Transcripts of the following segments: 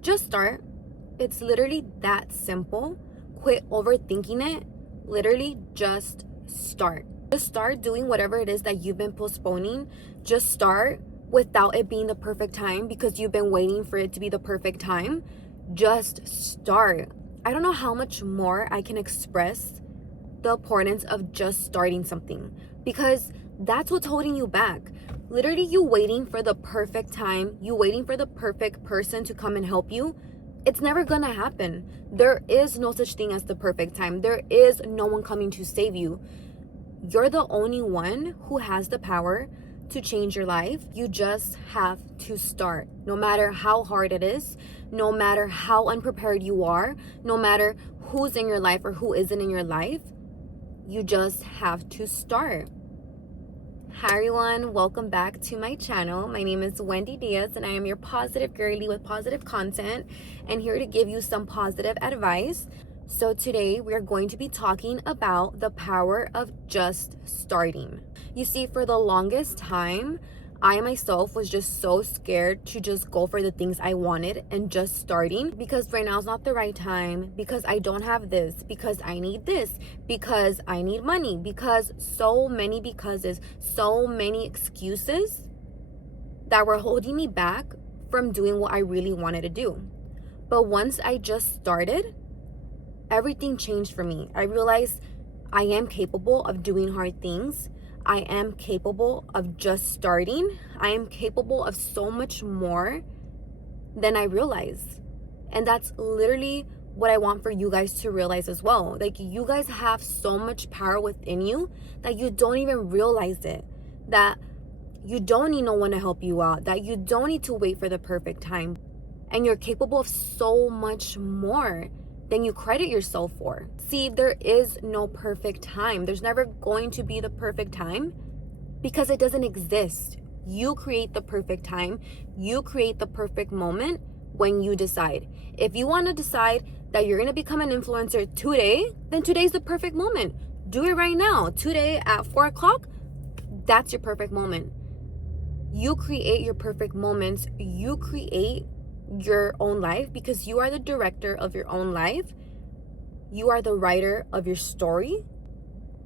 Just start. It's literally that simple. Quit overthinking it. Literally just start. Just start doing whatever it is that you've been postponing. Just start without it being the perfect time because you've been waiting for it to be the perfect time. Just start. I don't know how much more I can express the importance of just starting something, because that's what's holding you back. Literally, you waiting for the perfect time, you waiting for the perfect person to come and help you. It's never gonna happen. There is no such thing as the perfect time. There is no one coming to save you. You're the only one who has the power to change your life. You just have to start. No matter how hard it is, no matter how unprepared you are, no matter who's in your life or who isn't in your life, you just have to start. Hi everyone, welcome back to my channel. My name is Wendy Diaz and I am your positive girly with positive content and here to give you some positive advice. So today we are going to be talking about the power of just starting. You see, for the longest time, I myself was just so scared to just go for the things I wanted and just starting because right now is not the right time, because I don't have this, because I need this, because I need money, because so many becauses, so many excuses that were holding me back from doing what I really wanted to do. But once I just started, everything changed for me. I realized I am capable of doing hard things. I am capable of just starting. I am capable of so much more than I realized. And that's literally what I want for you guys to realize as well. Like, you guys have so much power within you that you don't even realize it. That you don't need no one to help you out. That you don't need to wait for the perfect time. And you're capable of so much more than you credit yourself for. See, there is no perfect time. There's never going to be the perfect time because it doesn't exist. You create the perfect time. You create the perfect moment when you decide. If you want to decide that you're going to become an influencer today, then today's the perfect moment. Do it right now. Today at 4 o'clock, that's your perfect moment. You create your perfect moments. You create your own life because you are the director of your own life. You are the writer of your story.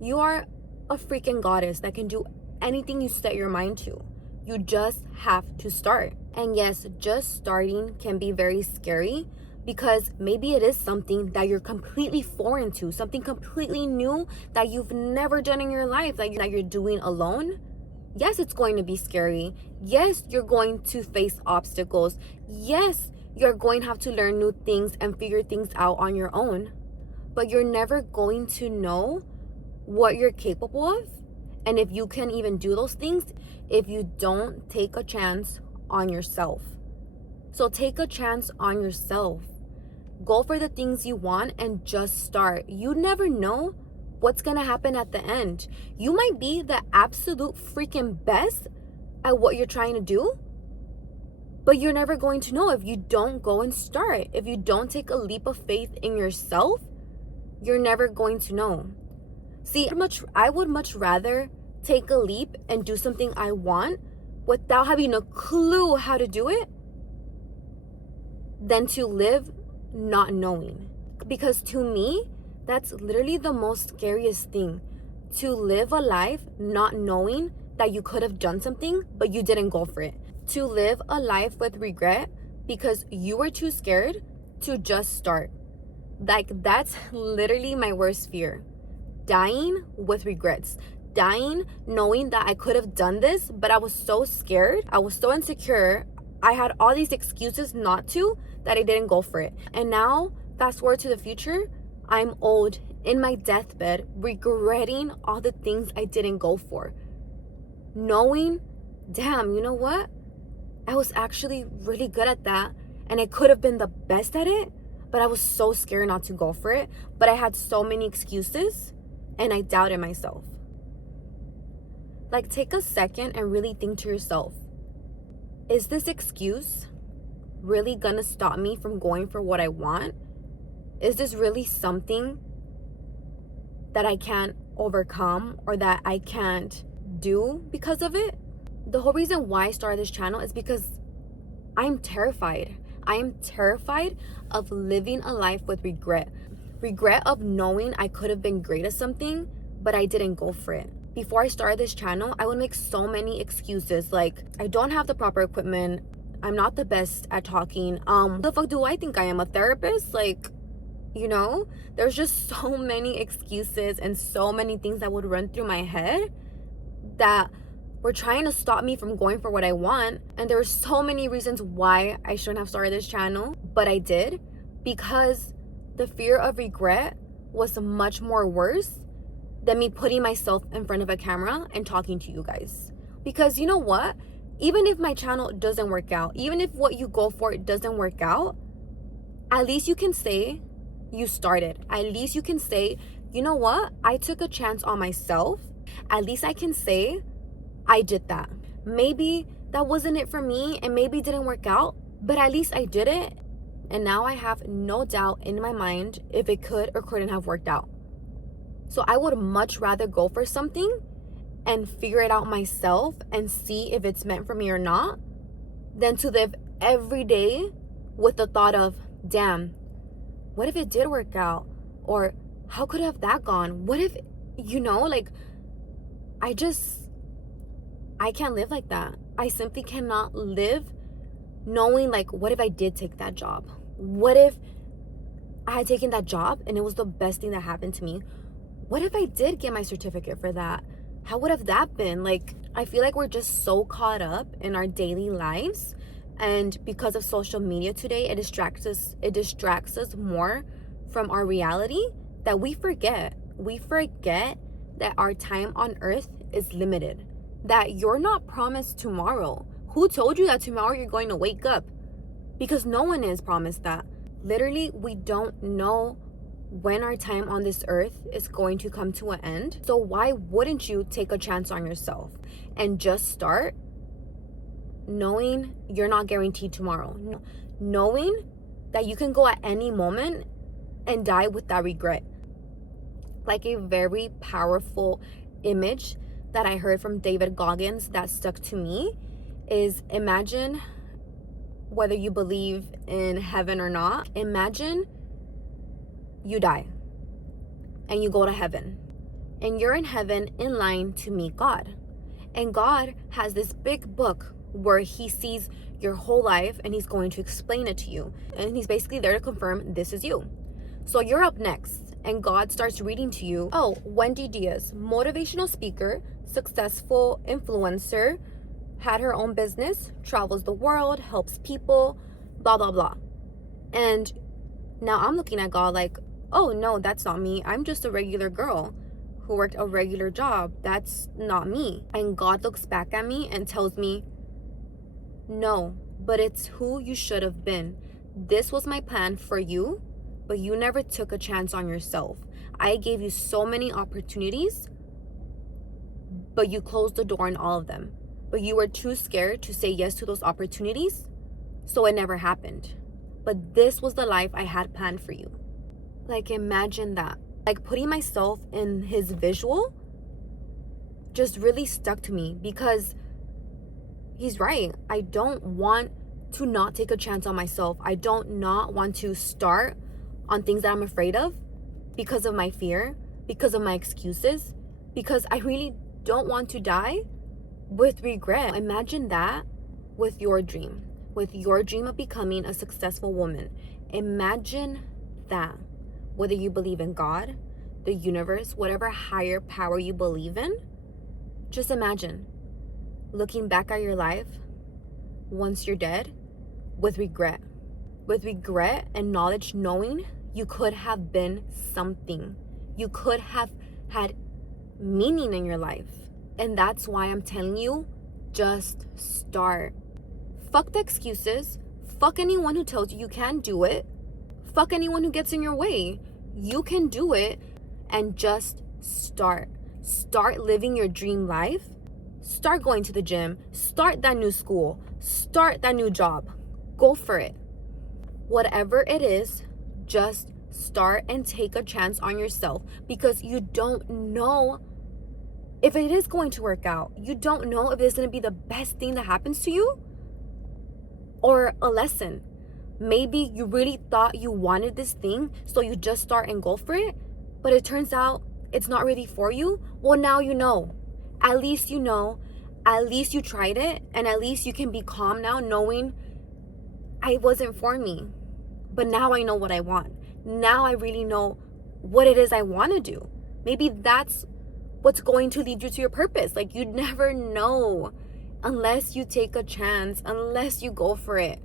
You are a freaking goddess that can do anything you set your mind to. You just have to start. And yes, just starting can be very scary because maybe it is something that you're completely foreign to, something completely new that you've never done in your life, that you're doing alone. Yes, it's going to be scary. Yes, you're going to face obstacles. Yes, you're going to have to learn new things and figure things out on your own. But you're never going to know what you're capable of and if you can even do those things if you don't take a chance on yourself. So take a chance on yourself. Go for the things you want and just start. You never know what's gonna happen at the end. You might be the absolute freaking best at what you're trying to do, but you're never going to know if you don't go and start. If you don't take a leap of faith in yourself, you're never going to know. See, I would much rather take a leap and do something I want without having a clue how to do it than to live not knowing. Because to me, that's literally the most scariest thing, to live a life not knowing that you could have done something, but you didn't go for it. To live a life with regret because you were too scared to just start. Like, that's literally my worst fear. Dying with regrets. Dying knowing that I could have done this, but I was so scared. I was so insecure. I had all these excuses not to, that I didn't go for it. And now, fast forward to the future, I'm old, in my deathbed, regretting all the things I didn't go for. Knowing, damn, you know what? I was actually really good at that and I could have been the best at it, but I was so scared not to go for it. But I had so many excuses and I doubted myself. Like, take a second and really think to yourself, is this excuse really gonna stop me from going for what I want? Is this really something that I can't overcome or that I can't do because of it? The whole reason why I started this channel is because I'm terrified. I am terrified of living a life with regret. Regret of knowing I could have been great at something, but I didn't go for it. Before I started this channel, I would make so many excuses, like I don't have the proper equipment, I'm not the best at talking. The fuck do I think I am, a therapist? Like, you know, there's just so many excuses and so many things that would run through my head that were trying to stop me from going for what I want. And there were so many reasons why I shouldn't have started this channel, but I did, because the fear of regret was much more worse than me putting myself in front of a camera and talking to you guys. Because you know what? Even if my channel doesn't work out, even if what you go for doesn't work out, at least you can say you started. At least you can say, you know what? I took a chance on myself. At least I can say I did that. Maybe that wasn't it for me and maybe it didn't work out, but at least I did it. And now I have no doubt in my mind if it could or couldn't have worked out. So I would much rather go for something and figure it out myself and see if it's meant for me or not, than to live every day with the thought of, damn, what if it did work out? Or how could have that gone? What if, you know, like, I can't live like that. I simply cannot live knowing, like, what if I did take that job? What if I had taken that job and it was the best thing that happened to me? What if I did get my certificate for that? How would have that been? Like, I feel like we're just so caught up in our daily lives, and because of social media today, it distracts us more from our reality, that we forget that our time on earth is limited, that you're not promised tomorrow. Who told you that tomorrow you're going to wake up? Because no one is promised that. Literally, we don't know when our time on this earth is going to come to an end. So why wouldn't you take a chance on yourself and just start, knowing you're not guaranteed tomorrow, knowing that you can go at any moment and die with that regret? Like, a very powerful image that I heard from David Goggins that stuck to me is, imagine, whether you believe in heaven or not, imagine you die and you go to heaven, and you're in heaven in line to meet God. And God has this big book where he sees your whole life and he's going to explain it to you. And he's basically there to confirm this is you. So you're up next and God starts reading to you, oh, Wendy Diaz, motivational speaker, successful influencer, had her own business, travels the world, helps people, blah, blah, blah. And now I'm looking at God like, oh no, that's not me. I'm just a regular girl who worked a regular job. That's not me. And God looks back at me and tells me, no, but it's who you should have been. This was my plan for you, but you never took a chance on yourself. I gave you so many opportunities, but you closed the door on all of them. But you were too scared to say yes to those opportunities, so it never happened. But this was the life I had planned for you. Like, imagine that. Like, putting myself in his visual just really stuck to me, because he's right. I don't want to not take a chance on myself. I don't not want to start on things that I'm afraid of because of my fear, because of my excuses, because I really don't want to die with regret. Imagine that with your dream of becoming a successful woman. Imagine that. Whether you believe in God, the universe, whatever higher power you believe in, just imagine looking back at your life once you're dead with regret and knowledge, knowing you could have been something. You could have had meaning in your life. And that's why I'm telling you, just start. Fuck the excuses. Fuck anyone who tells you you can't do it. Fuck anyone who gets in your way. You can do it, and just start. Start living your dream life. Start going to the gym. Start that new school. Start that new job. Go for it. Whatever it is, just start and take a chance on yourself, because you don't know if it is going to work out. You don't know if it's going to be the best thing that happens to you or a lesson. Maybe you really thought you wanted this thing, so you just start and go for it, but it turns out it's not really for you. Well, now you know. At least you know. At least you tried it, and at least you can be calm now knowing it wasn't for me. But now I know what I want. Now I really know what it is I want to do. Maybe that's what's going to lead you to your purpose. Like, you'd never know unless you take a chance, unless you go for it.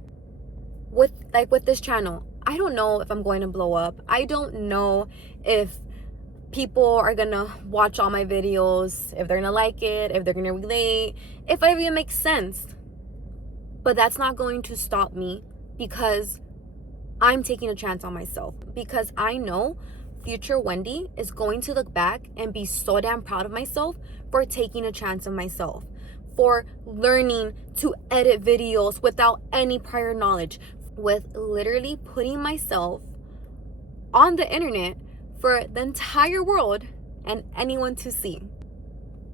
With this channel, I don't know if I'm going to blow up. I don't know if people are gonna watch all my videos, if they're gonna like it, if they're gonna relate, if it even makes sense. But that's not going to stop me, because I'm taking a chance on myself. Because I know future Wendy is going to look back and be so damn proud of myself for taking a chance on myself, for learning to edit videos without any prior knowledge, with literally putting myself on the internet for the entire world and anyone to see.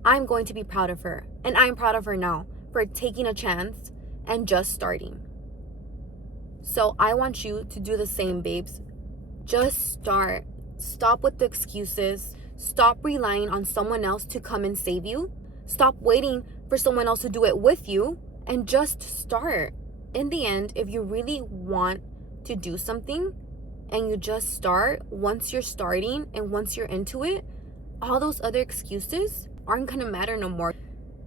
I'm going to be proud of her, and I'm proud of her now for taking a chance and just starting. So I want you to do the same, babes. Just start. Stop with the excuses. Stop relying on someone else to come and save you. Stop waiting for someone else to do it with you, and just start. In the end, if you really want to do something and you just start, once you're starting and once you're into it, all those other excuses aren't gonna matter no more.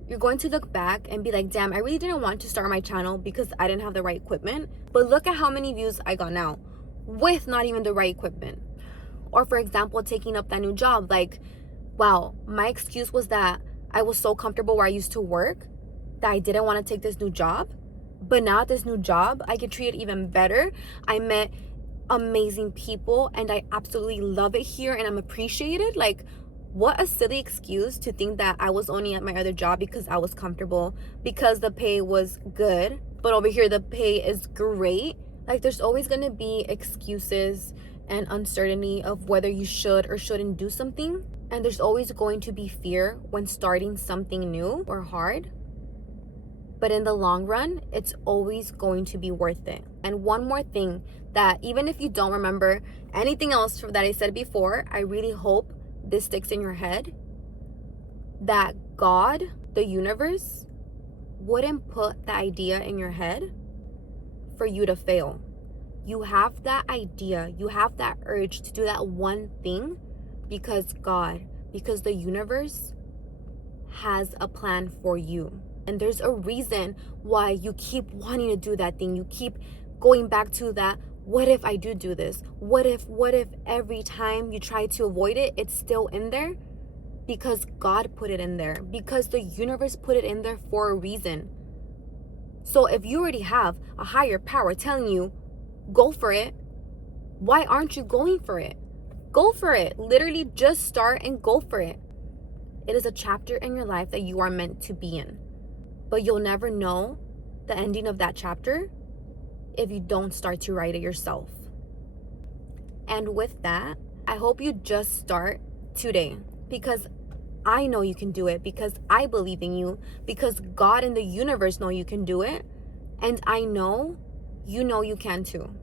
You're going to look back and be like, damn, I really didn't want to start my channel because I didn't have the right equipment. But look at how many views I got now with not even the right equipment. Or for example, taking up that new job. Like, wow, my excuse was that I was so comfortable where I used to work that I didn't want to take this new job. But now at this new job, I get treated even better. I met amazing people and I absolutely love it here and I'm appreciated. Like, what a silly excuse to think that I was only at my other job because I was comfortable, because the pay was good, but over here the pay is great. Like, there's always going to be excuses and uncertainty of whether you should or shouldn't do something. And there's always going to be fear when starting something new or hard. But in the long run, it's always going to be worth it. And one more thing, that even if you don't remember anything else that I said before, I really hope this sticks in your head, that God, the universe, wouldn't put the idea in your head for you to fail. You have that idea, you have that urge to do that one thing because God, because the universe has a plan for you. And there's a reason why you keep wanting to do that thing. You keep going back to that, what if I do this? What if every time you try to avoid it, it's still in there? Because God put it in there. Because the universe put it in there for a reason. So if you already have a higher power telling you, go for it, why aren't you going for it? Go for it. Literally just start and go for it. It is a chapter in your life that you are meant to be in. But you'll never know the ending of that chapter if you don't start to write it yourself. And with that, I hope you just start today, because I know you can do it, because I believe in you, because God and the universe know you can do it, and I know you can too.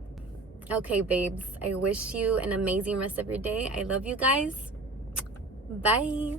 Okay, babes, I wish you an amazing rest of your day. I love you guys. Bye.